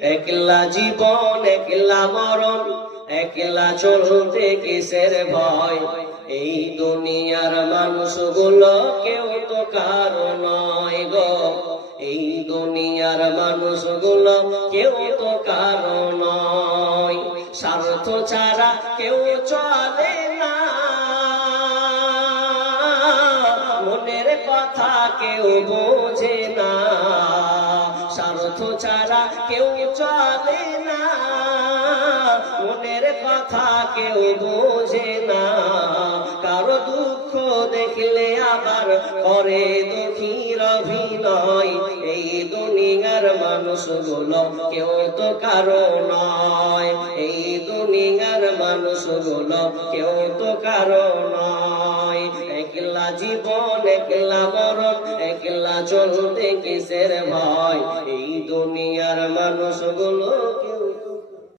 একলা জীবন একলা মরণ, একলা চলতে কিসের ভয়। এই দুনিয়ার মানুষগুলো কেউ তো কারো নয় গো, এই দুনিয়ার মানুষগুলো কেউ তো কারো নয়। স্বার্থ ছাড়া কেউ চলে না, মনের কথা কেউ বোঝে না। স্বার্থ ছাড়া কেউ চলে না, মনের কথা কেউ বোঝে না। কারো দুঃখ দেখলে আবার করে দুঃখীর অভিনয়। এই দুনিয়ার মানুষগুলো কেউ তো কারো নয়, এই দুনিয়ার মানুষগুলো কেউ তো কারো নয়। একলা জীবন একলা মরণ, একলা চলতে কিসের ভয়। এই দুনিয়ার মানুষগুলো কেউ